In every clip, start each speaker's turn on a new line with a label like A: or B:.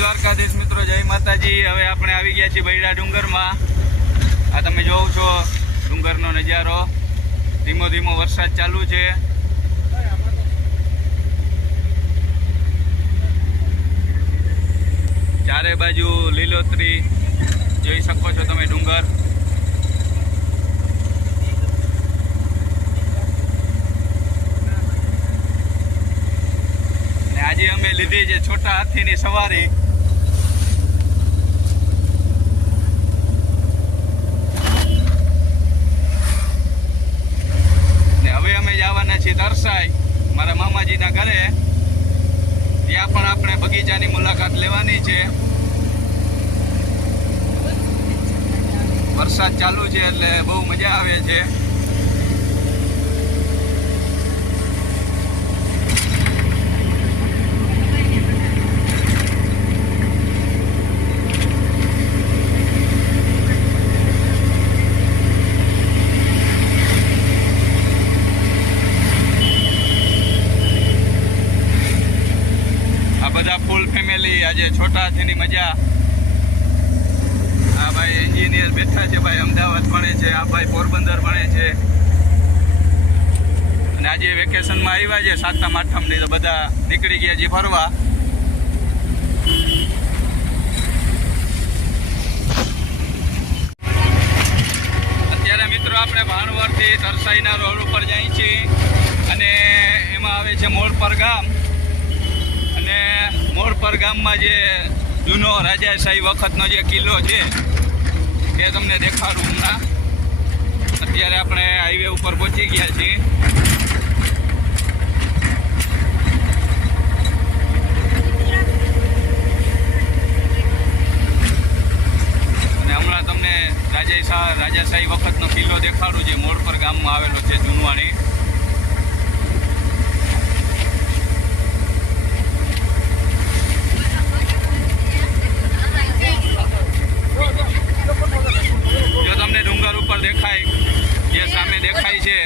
A: દ્વારકાધીશ મિત્રો, જય માતાજી. હવે આપણે આવી ગયા છીએ બૈડા ડુંગરમાં. આ તમે જોવો છો ડુંગરનો નજારો. ધીમો ધીમો વરસાદ ચાલુ છે. ચારે બાજુ લીલોતરી. જોઈ શકો છો તમે ડુંગર. આજે અમે લીધી છે છોટા હાથીની સવારી ને હવે અમે જવાના છીએ તરસાઈ મારા મામાજીના ઘરે ત્યાં પણ આપણે બગીચાની મુલાકાત છે વરસાદ ચાલુ છે એટલે બહુ મજા આવે છે. બધા ફૂલ ફેમિલી આજે છોટા હાથીની મજા. આ ભાઈ એન્જિનિયર બેઠા છે ભાઈ, અમદાવાદ ભણે છે, આ ભાઈ પોરબંદર ભણે છે. અને આજે વેકેશનમાં આવ્યા છે, સાતમ આઠમની તો બધા નીકળી ગયા છે ફરવા અત્યારે મિત્રો આપણે ભાણવરથી તરસાઈના રોડ ઉપર જઈએ છીએ અને એમાં આવે છે મોરપર ગામ અને મોરપર ગામમાં જે જૂનો રાજાશાહી વખતનો જે કિલ્લો છે, એ તમને દેખાડું હમણાં. અત્યારે આપણે હાઈવે ઉપર પહોંચી ગયા છીએ. અને હમણાં તમને રાજાશાહ રાજાશાહી વખતનો કિલ્લો દેખાડું, જે મોડપર ગામમાં આવેલો છે, જૂનવાણી જો તમને ઉપર દેખાય. જે સામે દેખાય છે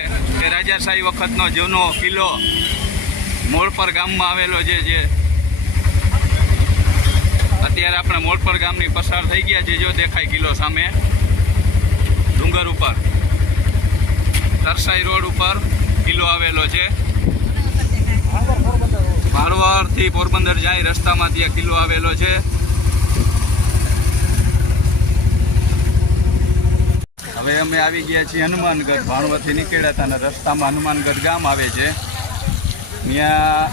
A: એ રાજાશાહી વખતનો જૂનો કિલ્લો મોળપર ગામમાં આવેલો છે જે. અત્યારે આપણે મોળપર ગામની પસાર થઈ ગયા છે. જો દેખાય કિલ્લો સામે. ડુંગર ઉપર. તરસાઈ રોડ ઉપર કિલ્લો આવેલો છે. ભાડવરથી પોરબંદર જાય રસ્તામાં ત્યાં કિલ્લો આવેલો છે. હવે અમે આવી ગયા છીએ હનુમાનગઢ ભાણવાથી નીકળ્યા હતા અને રસ્તામાં હનુમાનગઢ ગામ આવે છે. ત્યાં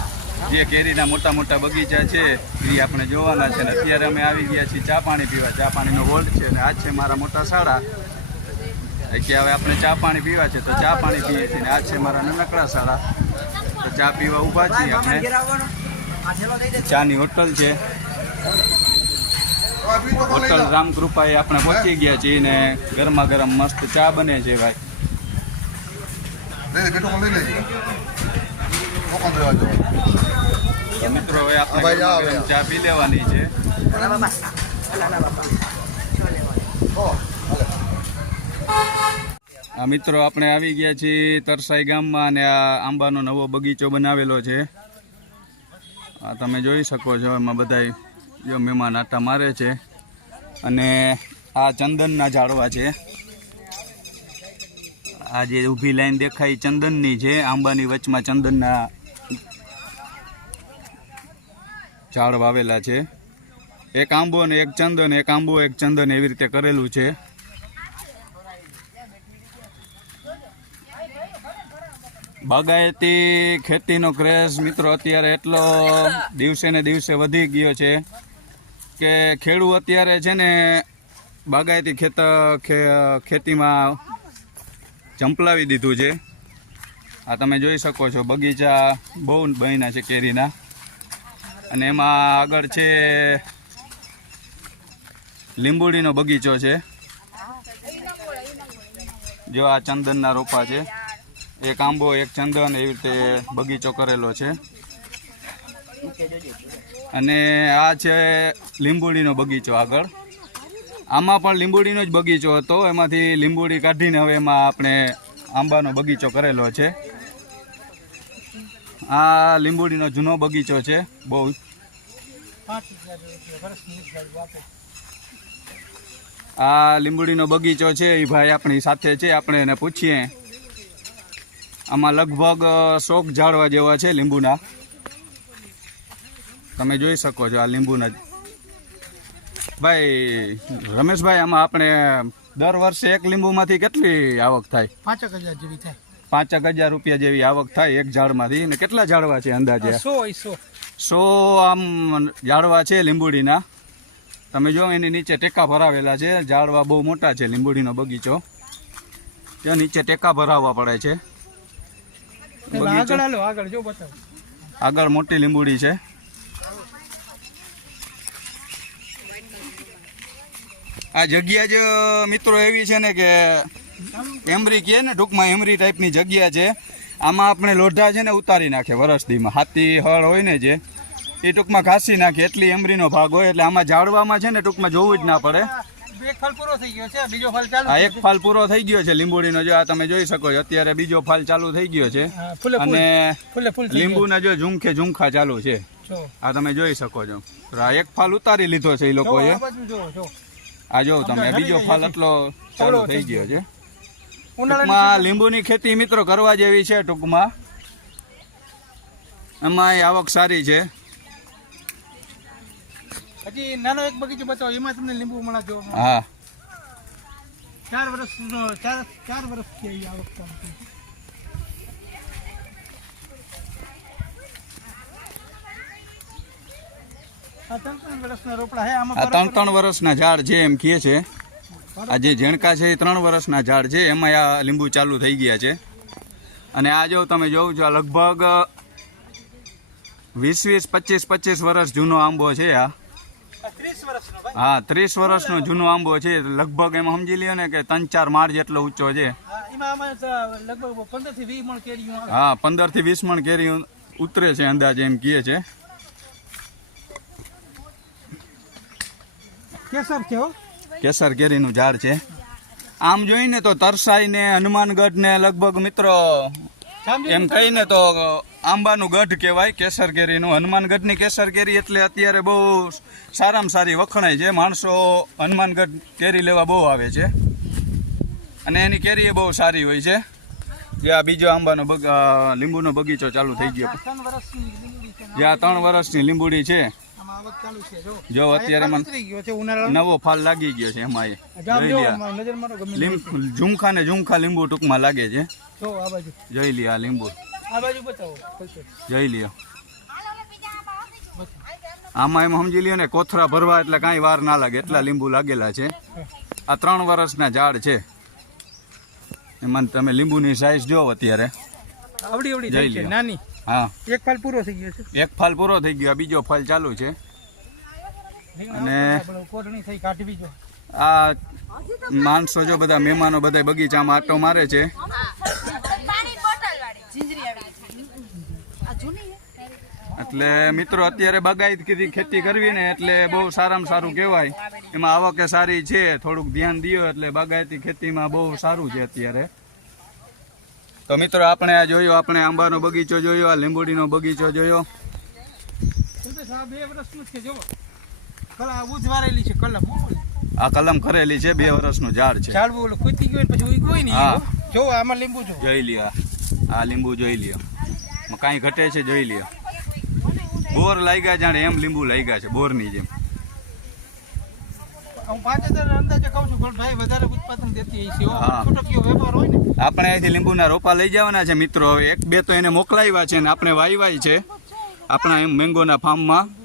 A: જે કેરીના મોટા મોટા બગીચા છે એ આપણે જોવાના છે અને અત્યારે અમે આવી ગયા છીએ ચા પાણી પીવા. ચા પાણીનો હોલ્ડ છે અને આ છે મારા મોટા શાળા કે હવે આપણે ચા પાણી પીવા છે તો ચા પાણી પીએ છીએ અને આ છે મારા નાનકડા શાળા તો ચા પીવા ઊભા છીએ આપણે. ચાની હોટલ છે. હોટલ રામકૃપાએ આપણે પહોંચી ગયા છીએ ને ગરમા ગરમ મસ્ત ચા બને છે ભાઈ.
B: લઈ લે બેટો લઈ લે કોણ દેવા જો
A: તો મિત્રો હવે આપણે. ચા પી લેવાની છે. આ મિત્રો આપણે આવી ગયા છીએ તરસાઈ ગામમાં અને આ આંબાનો નવો બગીચો બનાવેલો છે. આ તમે જોઈ શકો છો એમાં બધા જો મહેમાન આટા મારે છે. અને આ ચંદનના ઝાડવા છે. આ જે ઊભી લાઈન દેખાય ચંદનની છે. આંબાની વચમાં ચંદનના ઝાડ વાવેલા છે. એક આંબો ને એક ચંદન, એક આંબો, એક ચંદન એવી રીતે કરેલું છે. બાગાયતી ખેતીનો ક્રેઝ મિત્રો અત્યારે એટલો દિવસે ને દિવસે વધી ગયો છે. કે ખેડૂત અત્યારે છે ને બાગાયતી ખેત ખેતીમાં ચંપલાવી દીધું છે. આ તમે જોઈ શકો છો, બગીચા બહુ બન્યા છે કેરીના. અને એમાં આગળ છે લીંબુડીનો બગીચો છે. જો આ ચંદનના રોપા છે. એક આંબો, એક ચંદન એવી રીતે બગીચો કરેલો છે. અને આ છે લીંબુડીનો બગીચો આગળ. આમાં પણ લીંબુડીનો જ બગીચો હતો. એમાંથી લીંબુડી કાઢીને હવે એમાં આપણે આંબાનો બગીચો કરેલો છે. આ લીંબુડીનો જૂનો બગીચો છે. બહુ આ લીંબુડીનો બગીચો છે. એ ભાઈ આપણી સાથે છે. આપણે એને પૂછીએ. આમાં લગભગ શોક ઝાડવા જેવા છે લીંબુના. તમે જોઈ શકો છો આ લીંબુના. ભાઈ રમેશભાઈ આમાં આપણે દર વર્ષે એક લીંબુમાંથી કેટલી આવક થાય?
C: પાંચેક હજાર જેવી થાય.
A: પાંચેક હજાર રૂપિયા જેવી આવક થાય એક ઝાડમાંથી. અને કેટલા ઝાડવા છે અંદાજે?
C: સો સો.
A: સો આમ ઝાડવા છે લીંબુડીના. તમે જો એની નીચે ટેકા ભરાવેલા છે. ઝાડવા બહુ મોટા છે લીંબુડીનો બગીચો. ત્યાં નીચે ટેકા ભરાવવા પડે છે.
C: આગળ આગળ જો બતાવો.
A: આગળ મોટી લીંબુડી છે. આ જગ્યા જ મિત્રો એવી છે ને કે એમરી કહે ને ટૂંકમાં એમરી ટાઈપની જગ્યા છે. આમાં આપણે લોઢા છે ને ઉતારી નાખે વરસદીમાં. હાથી હળ હોય ને જે એ ટૂંકમાં ઘાસી નાખે. એટલી એમરીનો ભાગ હોય એટલે આમાં ઝાડવામાં છે ને ટૂંકમાં જોવું જ ના પડે.
C: બે ફળ પૂરો થઈ ગયો છે બીજો ચાલુ
A: આ એક ફાલ પૂરો થઈ ગયો છે લીંબુડીનો જો આ તમે જોઈ શકો છો અત્યારે બીજો ફાલ ચાલુ થઈ ગયો છે.
C: ફૂલે ફૂલ.
A: અને
C: ફૂલે ફૂલ
A: લીંબુના જો ઝુમખે ઝુમખા ચાલુ છે. આ તમે જોઈ શકો છો. એક ફાલ ઉતારી લીધો છે એ લોકોએ.
C: આ જો જો
A: જો તમે બીજો ફાલ એટલો ચાલુ થઈ ગયો છે. ટૂંકમાં લીંબુની ખેતી મિત્રો કરવા જેવી છે ટૂંકમાં. એમાં આવક સારી છે.
C: હજી નાનો એક બગીચો બતાવો એમાં તમને લીંબુ મળા જોવા
A: હા.
C: ચાર વર્ષ ચાર ચાર વર્ષથી આવક ચાલુ થઈ. આ ત્રણ ત્રણ વર્ષના
A: ઝાડ જે એમ કહે છે આ જે ઝેણકા છે એ ત્રણ વર્ષના ઝાડ છે એમાં આ લીંબુ ચાલુ થઈ ગયા છે. અને આ જો તમે જોવું છો આ લગભગ વીસ વીસ પચીસ પચીસ વર્ષ જૂનો આંબો છે આ. હા ત્રીસ વર્ષનો જૂનો આંબો છે લગભગ એમ સમજી લ્યો ને કે ત્રણ ચાર માળ જેટલો ઊંચો છે.
C: હા પંદરથી વીસ મણ
A: કેરી ઉતરે છે અંદાજે એમ કહે છે.
C: કેસર છે હો.
A: કેસર કેરીનું ઝાડ છે. આમ જોઈને તો તરસાઈ ને હનુમાનગઢ ને લગભગ મિત્રો એમ કહીને તો આંબાનું ગઢ કહેવાય કેસર કેરીનું. હનુમાનગઢની કેસર કેરી એટલે અત્યારે બહુ સારામાં સારી વખણાય છે. માણસો હનુમાનગઢ કેરી લેવા બહુ આવે છે. અને એની કેરી એ બહુ સારી હોય છે. જે આ બીજો આંબાનો લીંબુનો બગીચો ચાલુ થઈ ગયો. જે આ ત્રણ વર્ષની લીંબુડી છે.
C: જો
A: અત્યારે મને નવો ફાલ લાગી ગયો છે એમાં ઝુમખા ને ઝુમખા લીંબુ ટૂંકમાં લાગે છે. જોઈ લ્યો આ લીંબુ. જોઈ લ્યો. આમાં એમ સમજી લ્યો ને કોથરા ભરવા એટલે કાંઈ વાર ના લાગે એટલા લીંબુ લાગેલા છે. આ ત્રણ વર્ષના ઝાડ છે. એમાં તમે લીંબુની સાઈઝ જો અત્યારે.
C: આવડી આવડી નાની.
A: હા.
C: એક ફાલ પૂરો થઈ ગયો છે.
A: એક ફાલ પૂરો થઈ ગયો આ બીજો ફાલ ચાલુ છે. અને-
C: આપણે કોથળી થઈ કાઢવી જો
A: આ માણસો જો બધા મહેમાનો બધા બગીચામાં આટો મારે છે.
D: પાણી બોટલ વાળી જીંજરી આવી આ જૂની હે
A: એટલે મિત્રો અત્યારે બાગાયત ખેતી કરવી ને એટલે બહુ સારામાં સારું કહેવાય. એમાં આવકે સારી છે થોડુંક ધ્યાન દો એટલે બાગાયતી ખેતીમાં બહુ સારું છે અત્યારે. તો મિત્રો આપણે આ જોયો આપણે આંબાનો બગીચો જોયો આ લીંબુડીનો બગીચો જોયો.
C: બે વર્ષનું જ છે કલમ
A: આ કલમ કરેલી છે બે વર્ષનું ઝાડ છે.
C: ઝાડવું ઓલું કૂતી ગયું પછી નહીં. જો આમાં લીંબુ જો.
A: જોઈ લ્યો આ. લીંબુ જોઈ લ્યો. કાંઈ ઘટે છે જોઈ લ્યો. બોર લાગ્યા જાણે એમ લીંબુ લાગ્યા છે બોરની જેમ. આપણે અહીંથી લીંબુના રોપા લઈ જવાના છે મિત્રો. હવે એક બે તો એને મોકલાવ્યા છે ને આપણે વાયવાય છે. આપણા એમ મેંગોના ફાર્મમાં.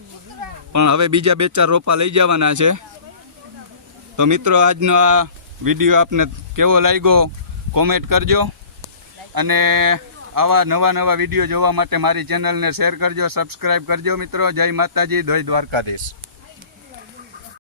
A: પણ હવે બીજા બે ચાર રોપા લઈ જવાના છે. તો મિત્રો, આજનો આ વીડિયો આપને કેવો લાગ્યો કોમેન્ટ કરજો. અને આવા નવા નવા વીડિયો જોવા માટે મારી ચેનલને શેર કરજો સબસ્ક્રાઈબ કરજો મિત્રો. જય માતાજી જય દ્વારકાધીશ.